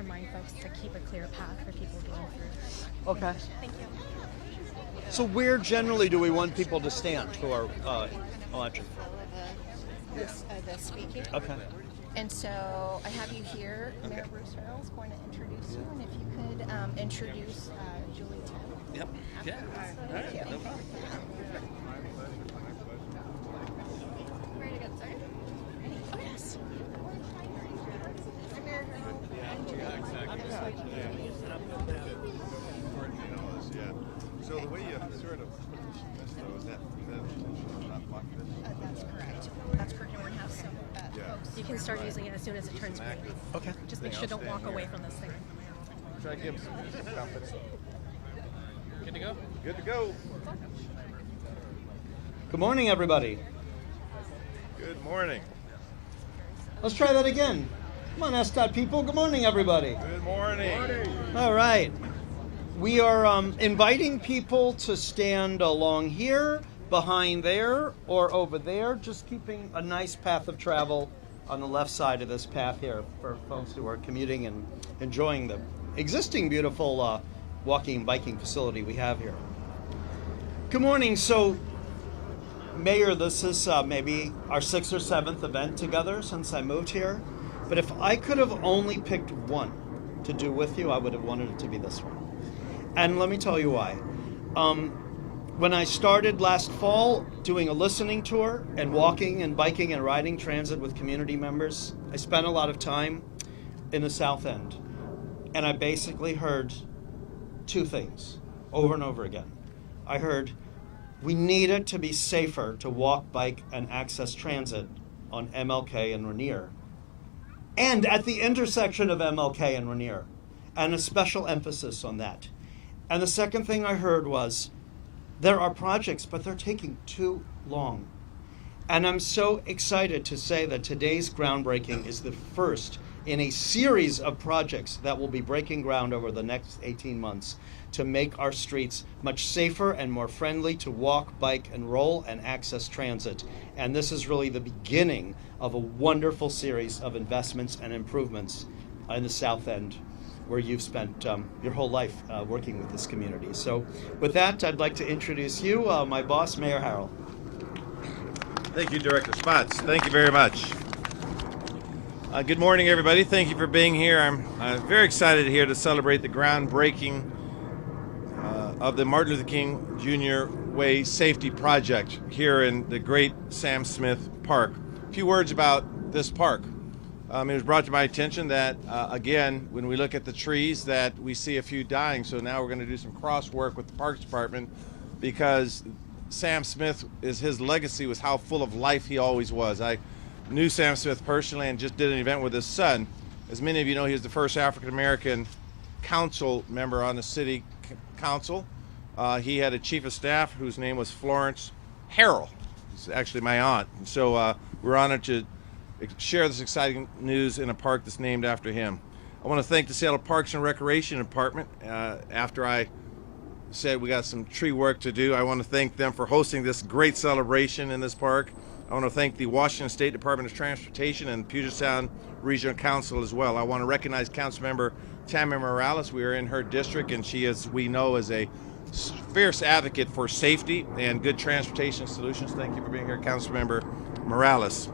remind folks to keep a clear path for people going through. Okay. Thank you. So where generally do we want people to stand who are watching? The speaking. Okay. And so I have you here. Mayor Bruce Harrell is going to introduce you, and if you could introduce Julie Tim. Yep. Yeah. All right. Thank you. No problem. Ready to get started? Oh, yes. Hi, Mayor So the way you sort of position this, though, is that not block this? That's correct. That's correct. And we're going to have some folks. You can start using it as soon as it turns green. Okay. Just make sure don't walk away from this thing. Try to give some confidence. Good to go? Good to go. Good morning, everybody. Good morning. Let's try that again. Come on, S.Dot people. Good morning, everybody. Good morning. All right. We are inviting people to stand along here, behind there, or over there, just keeping a nice path of travel on the left side of this path here for folks who are commuting and enjoying the existing beautiful walking and biking facility we have here. Good morning. So, Mayor, this is maybe our 6th or 7th event together since I moved here. But if I could have only picked one to do with you, I would have wanted it to be this one. And let me tell you why. When I started last fall doing a listening tour and walking and biking and riding transit with community members, I spent a lot of time in the South End. And I basically heard two things over and over again. I heard we need it to be safer to walk, bike, and access transit on MLK and Rainier. And at the intersection of MLK and Rainier. And a special emphasis on that. And the second thing I heard was, there are projects, but they're taking too long. And I'm so excited to say that today's groundbreaking is the first in a series of projects that will be breaking ground over the next 18 months to make our streets much safer and more friendly to walk, bike, and roll and access transit. And this is really the beginning of a wonderful series of investments and improvements in the South End, where you've spent your whole life working with this community. So with that, I'd like to introduce you, my boss, Mayor Harrell. Thank you, Director Spots. Thank you very much. Good morning, everybody. Thank you for being here. I'm very excited here to celebrate the groundbreaking of the Martin Luther King Jr. Way Safety Project here in the great Sam Smith Park. A few words about this park. It was brought to my attention that, again, when we look at the trees, that we see a few dying. So now we're going to do some cross work with the Parks Department, because Sam Smith, his legacy was how full of life he always was. I knew Sam Smith personally and just did an event with his son. As many of you know, he was the first African-American council member on the city council. He had a chief of staff whose name was Florence Harrell. It's actually my aunt. And so we're honored to share this exciting news in a park that's named after him. I want to thank the Seattle Parks and Recreation Department. After I said we got some tree work to do, I want to thank them for hosting this great celebration in this park. I want to thank the Washington State Department of Transportation and Puget Sound Regional Council as well. I want to recognize Councilmember Tammy Morales. We are in her district, and she, as we know, is a fierce advocate for safety and good transportation solutions. Thank you for being here, Councilmember Morales.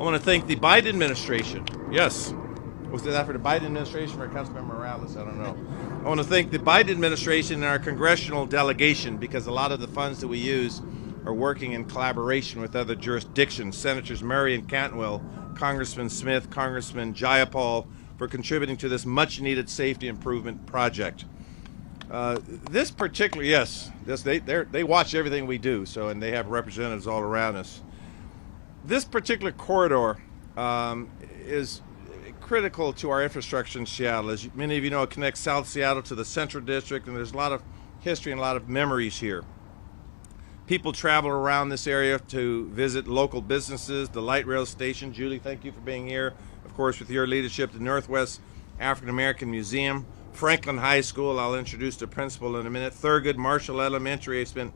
I want to thank the Biden administration. Yes. Was that for the Biden administration or Councilmember Morales? I don't know. I want to thank the Biden administration and our congressional delegation, because a lot of the funds that we use are working in collaboration with other jurisdictions. Senators Murray and Cantwell, Congressman Smith, Congressman Jayapal, for contributing to this much-needed safety improvement project. This particular, yes, they watch everything we do, so, and they have representatives all around us. This particular corridor is critical to our infrastructure in Seattle. As many of you know, it connects South Seattle to the Central District, and there's a lot of history and a lot of memories here. People travel around this area to visit local businesses, the light rail station. Julie, thank you for being here. Of course, with your leadership, the Northwest African American Museum, Franklin High School, I'll introduce the principal in a minute, Thurgood Marshall Elementary. I spent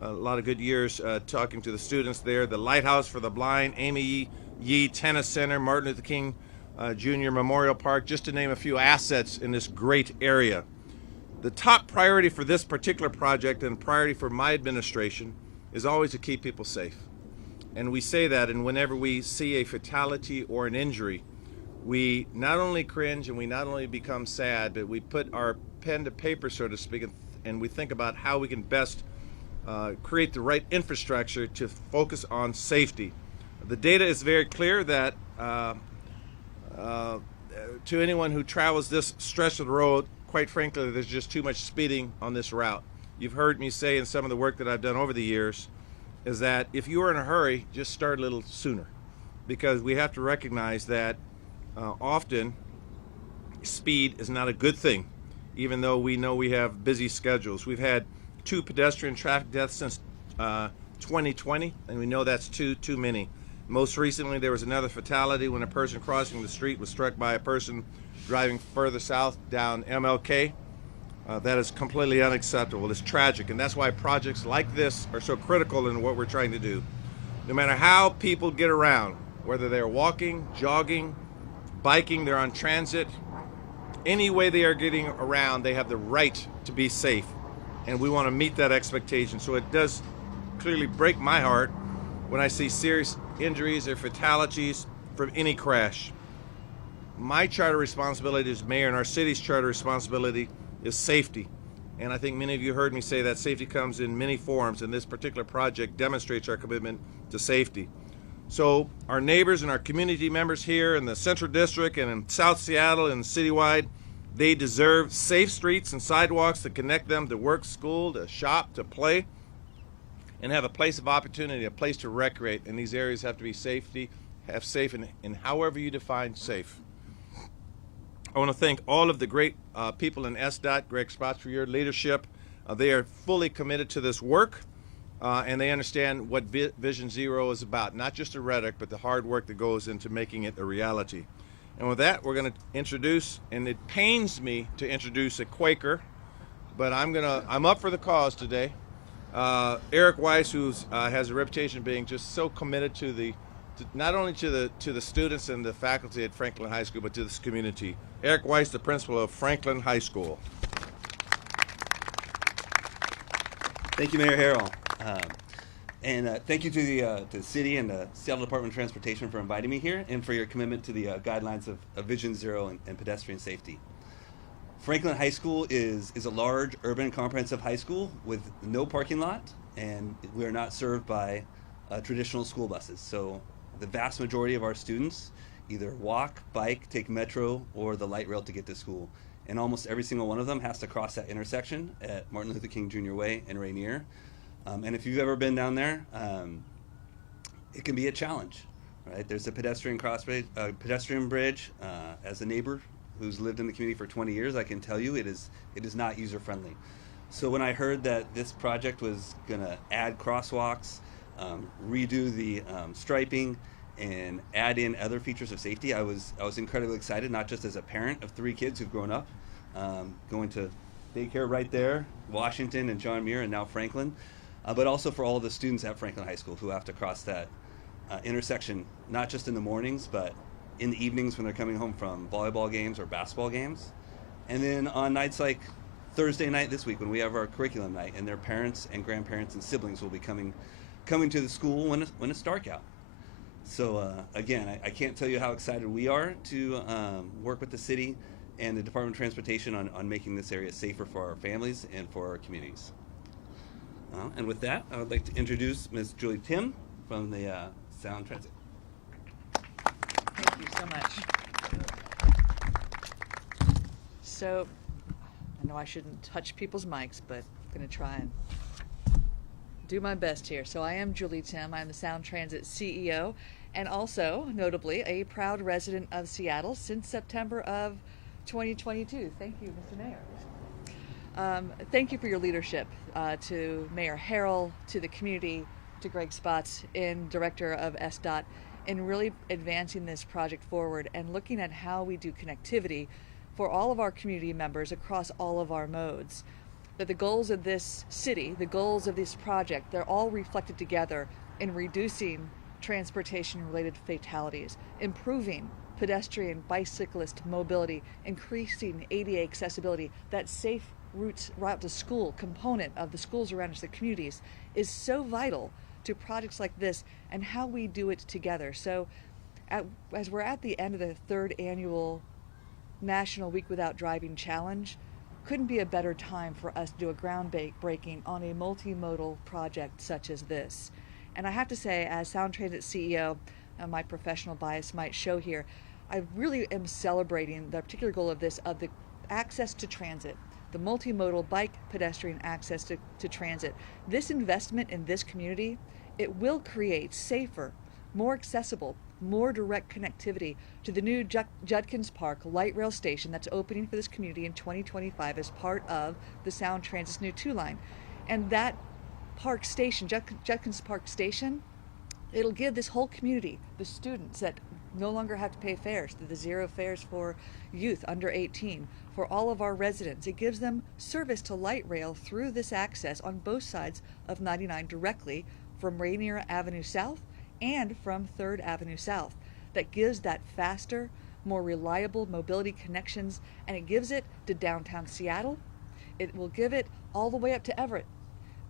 a lot of good years talking to the students there. The Lighthouse for the Blind, Amy Yee Tennis Center, Martin Luther King Junior Memorial Park, just to name a few assets in this great area. The top priority for this particular project and priority for my administration is always to keep people safe. And we say that, and whenever we see a fatality or an injury, we not only cringe and we not only become sad, but we put our pen to paper, so to speak, and we think about how we can best create the right infrastructure to focus on safety. The data is very clear that to anyone who travels this stretch of the road, quite frankly, there's just too much speeding on this route. You've heard me say in some of the work that I've done over the years is that if you are in a hurry, just start a little sooner, because we have to recognize that often speed is not a good thing, even though we know we have busy schedules. We've had 2 pedestrian traffic deaths since 2020, and we know that's too many. Most recently, there was another fatality when a person crossing the street was struck by a person driving further south down MLK. That is completely unacceptable. It's tragic, and that's why projects like this are so critical in what we're trying to do. No matter how people get around, whether they're walking, jogging, biking, they're on transit, any way they are getting around, they have the right to be safe, and we want to meet that expectation. So it does clearly break my heart when I see serious injuries or fatalities from any crash. My charter responsibility as mayor and our city's charter responsibility is safety. And I think many of you heard me say that safety comes in many forms, and this particular project demonstrates our commitment to safety. So our neighbors and our community members here in the Central District and in South Seattle and citywide, they deserve safe streets and sidewalks to connect them to work, school, to shop, to play, and have a place of opportunity, a place to recreate. And these areas have to be safe in however you define safe. I want to thank all of the great people in SDOT, Greg Spots, for your leadership. They are fully committed to this work, and they understand what Vision Zero is about, not just the rhetoric, but the hard work that goes into making it a reality. And with that, we're going to introduce, and it pains me to introduce a Quaker, but I'm up for the cause today. Eric Weiss, who has a reputation of being just so committed to not only to the students and the faculty at Franklin High School, but to this community. Eric Weiss, the principal of Franklin High School. Thank you, Mayor Harrell. And thank you to the city and the Seattle Department of Transportation for inviting me here and for your commitment to the guidelines of Vision Zero and pedestrian safety. Franklin High School is a large urban comprehensive high school with no parking lot, and we are not served by traditional school buses. So the vast majority of our students either walk, bike, take metro, or the light rail to get to school. And almost every single one of them has to cross that intersection at Martin Luther King Jr. Way in Rainier. And if you've ever been down there, it can be a challenge, right? There's a pedestrian bridge. As a neighbor who's lived in the community for 20 years, I can tell you it is not user-friendly. So when I heard that this project was gonna add crosswalks, redo the striping, and add in other features of safety, I was incredibly excited, not just as a parent of 3 kids who've grown up, going to daycare right there, Washington and John Muir and now Franklin, but also for all of the students at Franklin High School who have to cross that intersection, not just in the mornings, but in the evenings when they're coming home from volleyball games or basketball games. And then on nights like Thursday night this week when we have our curriculum night, and their parents and grandparents and siblings will be coming to the school when it's dark out. So again, I can't tell you how excited we are to work with the city and the Department of Transportation on making this area safer for our families and for our communities. And with that, I would like to introduce Ms. Julie Tim from the Sound Transit. Thank you so much. So, I know I shouldn't touch people's mics, but I'm going to try and do my best here. So I am Julie Tim. I'm the Sound Transit CEO and also, notably, a proud resident of Seattle since September of 2022. Thank you, Mr. Mayor. Thank you for your leadership to Mayor Harrell, to the community, to Greg Spots, and Director of SDOT, in really advancing this project forward and looking at how we do connectivity for all of our community members across all of our modes. That the goals of this city, the goals of this project, they're all reflected together in reducing transportation-related fatalities, improving pedestrian, bicyclist mobility, increasing ADA accessibility, that safe route to school component of the schools around us, the communities, is so vital to projects like this and how we do it together. So as we're at the end of the 3rd annual National Week Without Driving Challenge, couldn't be a better time for us to do a groundbreaking on a multimodal project such as this. And I have to say, as Sound Transit CEO, my professional bias might show here, I really am celebrating the particular goal of this, of the access to transit, the multimodal bike pedestrian access to transit. This investment in this community, it will create safer, more accessible, more direct connectivity to the new Judkins Park light rail station that's opening for this community in 2025 as part of the Sound Transit's new 2 line. And that park station, Judkins Park Station, it'll give this whole community, the students that no longer have to pay fares, the 0 fares for youth under 18, for all of our residents. It gives them service to light rail through this access on both sides of 99 directly from Rainier Avenue South and from 3rd Avenue South. That gives that faster, more reliable mobility connections, and it gives it to downtown Seattle. It will give it all the way up to Everett.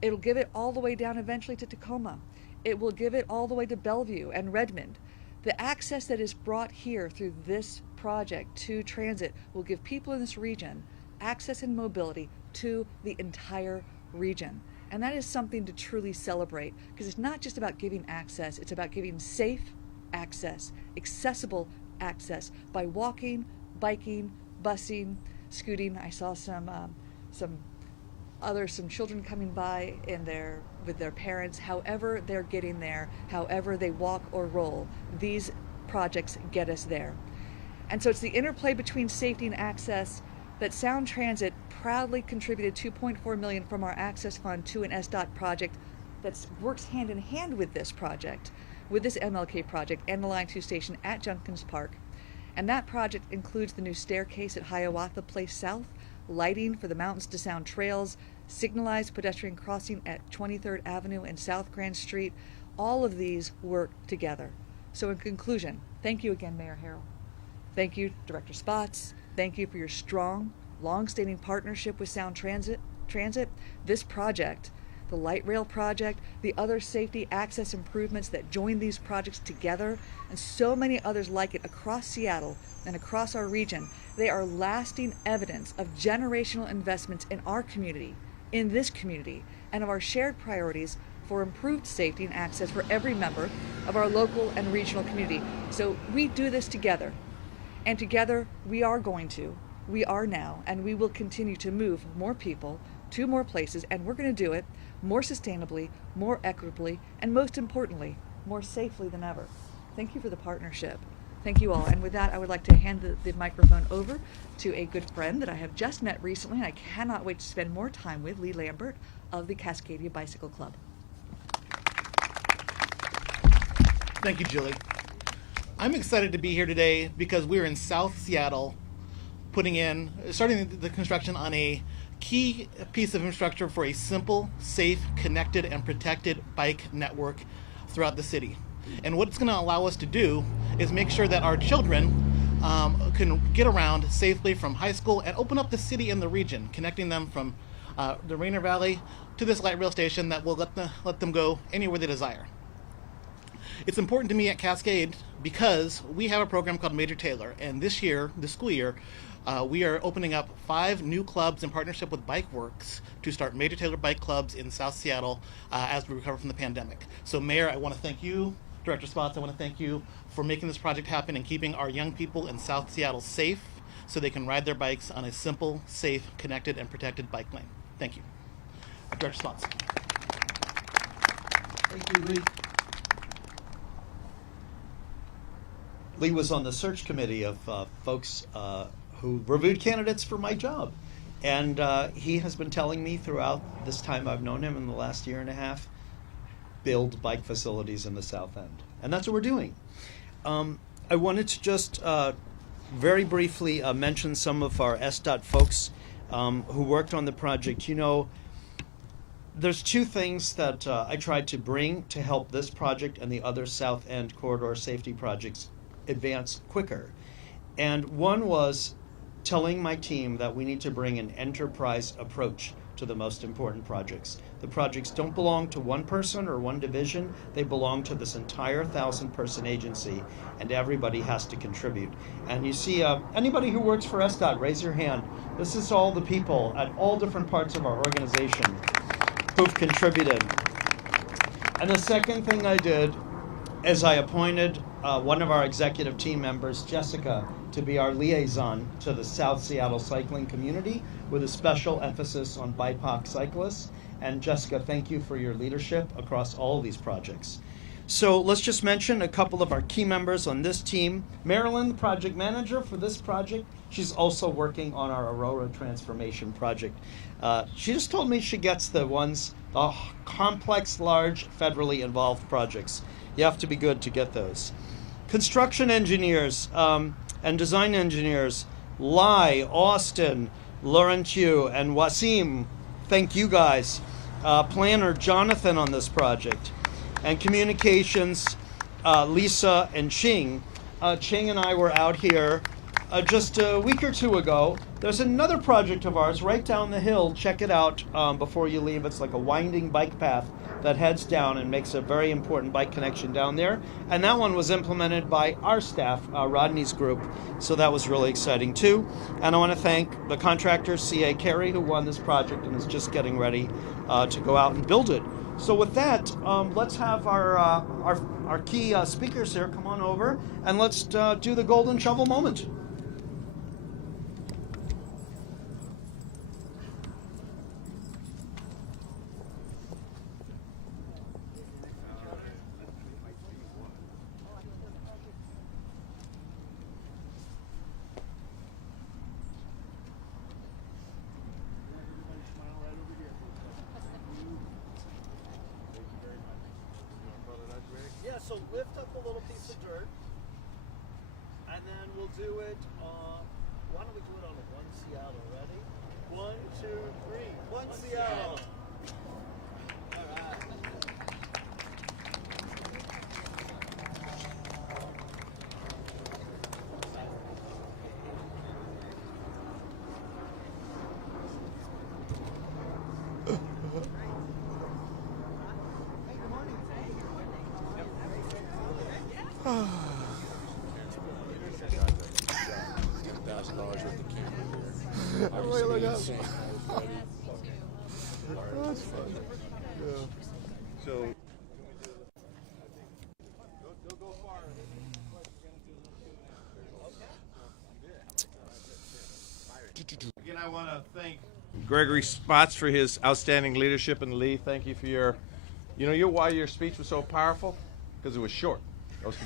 It'll give it all the way down eventually to Tacoma. It will give it all the way to Bellevue and Redmond. The access that is brought here through this project to transit will give people in this region access and mobility to the entire region. And that is something to truly celebrate, because it's not just about giving access, it's about giving safe access, accessible access by walking, biking, busing, scooting. I saw some children coming by with their parents. However they're getting there, however they walk or roll, these projects get us there. And so it's the interplay between safety and access that Sound Transit proudly contributed $2.4 million from our Access Fund to an SDOT project that works hand in hand with this project, with this MLK project and the Line 2 station at Judkins Park. And that project includes the new staircase at Hiawatha Place South, lighting for the Mountains to Sound trails, signalized pedestrian crossing at 23rd Avenue and South Grand Street. All of these work together. So in conclusion, thank you again, Mayor Harrell. Thank you, Director Spots. Thank you for your strong, long-standing partnership with Sound Transit. This project, the light rail project, the other safety access improvements that join these projects together, and so many others like it across Seattle and across our region, they are lasting evidence of generational investments in our community, in this community, and of our shared priorities for improved safety and access for every member of our local and regional community. So we do this together. And together, we are now, and we will continue to move more people to more places, and we're going to do it more sustainably, more equitably, and most importantly, more safely than ever. Thank you for the partnership. Thank you all. And with that, I would like to hand the microphone over to a good friend that I have just met recently, and I cannot wait to spend more time with, Lee Lambert of the Cascadia Bicycle Club. Thank you, Julie. I'm excited to be here today because we're in South Seattle starting the construction on a key piece of infrastructure for a simple, safe, connected, and protected bike network throughout the city. And what it's going to allow us to do is make sure that our children can get around safely from high school and open up the city and the region, connecting them from the Rainier Valley to this light rail station that will let them go anywhere they desire. It's important to me at Cascade because we have a program called Major Taylor, and this school year, we are opening up 5 new clubs in partnership with Bike Works to start Major Taylor bike clubs in South Seattle as we recover from the pandemic. So Mayor, I want to thank you. Director Spots, I want to thank you for making this project happen and keeping our young people in South Seattle safe so they can ride their bikes on a simple, safe, connected, and protected bike lane. Thank you. Director Spots. Thank you, Lee. Lee was on the search committee of folks who reviewed candidates for my job. And he has been telling me throughout this time I've known him in the last year and a half, build bike facilities in the South End. And that's what we're doing. I wanted to just very briefly mention some of our SDOT folks who worked on the project. You know, there's 2 things that I tried to bring to help this project and the other South End corridor safety projects advance quicker. And one was telling my team that we need to bring an enterprise approach to the most important projects. The projects don't belong to one person or one division. They belong to this entire 1,000-person agency, and everybody has to contribute. And you see, anybody who works for SDOT, raise your hand. This is all the people at all different parts of our organization who've contributed. And the second thing I did is I appointed one of our executive team members, Jessica, to be our liaison to the South Seattle cycling community with a special emphasis on BIPOC cyclists. And Jessica, thank you for your leadership across all of these projects. So let's just mention a couple of our key members on this team. Marilyn, the project manager for this project, she's also working on our Aurora transformation project. She just told me she gets the complex, large, federally involved projects. You have to be good to get those. Construction engineers and design engineers, Lai, Austin, Laurentiu, and Wasim, thank you guys. Planner Jonathan on this project. And communications, Lisa and Ching. Ching and I were out here just a week or two ago. There's another project of ours right down the hill. Check it out before you leave. It's like a winding bike path that heads down and makes a very important bike connection down there. And that one was implemented by our staff, Rodney's group. So that was really exciting too. And I want to thank the contractor, C.A. Carey, who won this project and is just getting ready to go out and build it. So with that, let's have our key speakers here come on over, and let's do the golden shovel moment. Yeah, so lift up a little piece of dirt, and then we'll do it, why don't we do it on a One Seattle, ready? 1, 2, 3, One Seattle. All right. So, again, I want to thank Gregory Spots for his outstanding leadership, and Lee, thank you for your, why your speech was so powerful? Because it was short. It was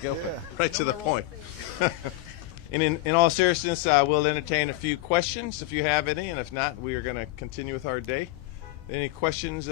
right to the point. And in all seriousness, we'll entertain a few questions if you have any, and if not, we are going to continue with our day. Any questions?